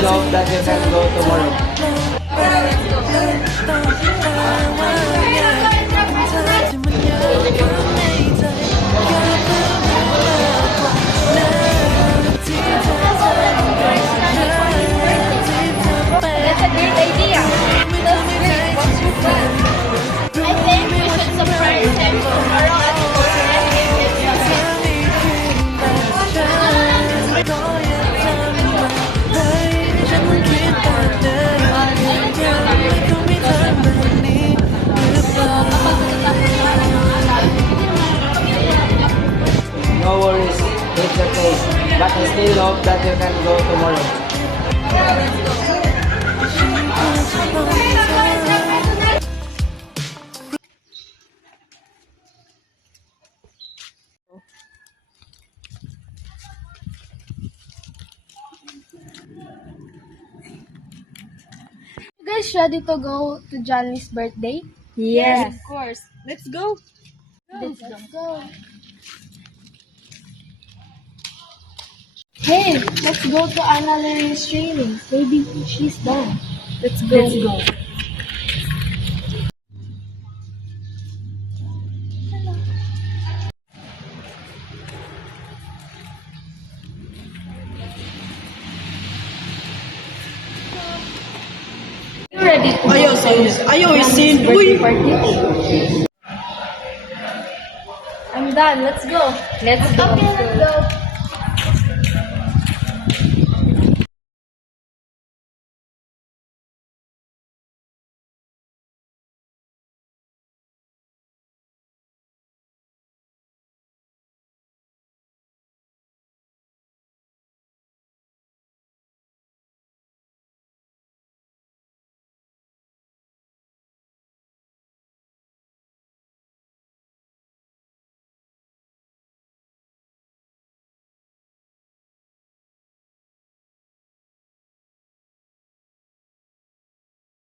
still hope that you can go tomorrow. That's a great idea. That's great. What's your plan? I think we should surprise him tomorrow at 4 and give him something. No worries, it's okay. But I still hope that you can go tomorrow. You guys ready to go to Johnny's birthday? Yes. Of course. Let's go. Let's go. Hey, let's go to Anna Larry's training. Maybe she's done. Let's go. Let's go. You ready to Ayaw isin. Uy! I'm done. Let's go. Let's go. Okay, let's go.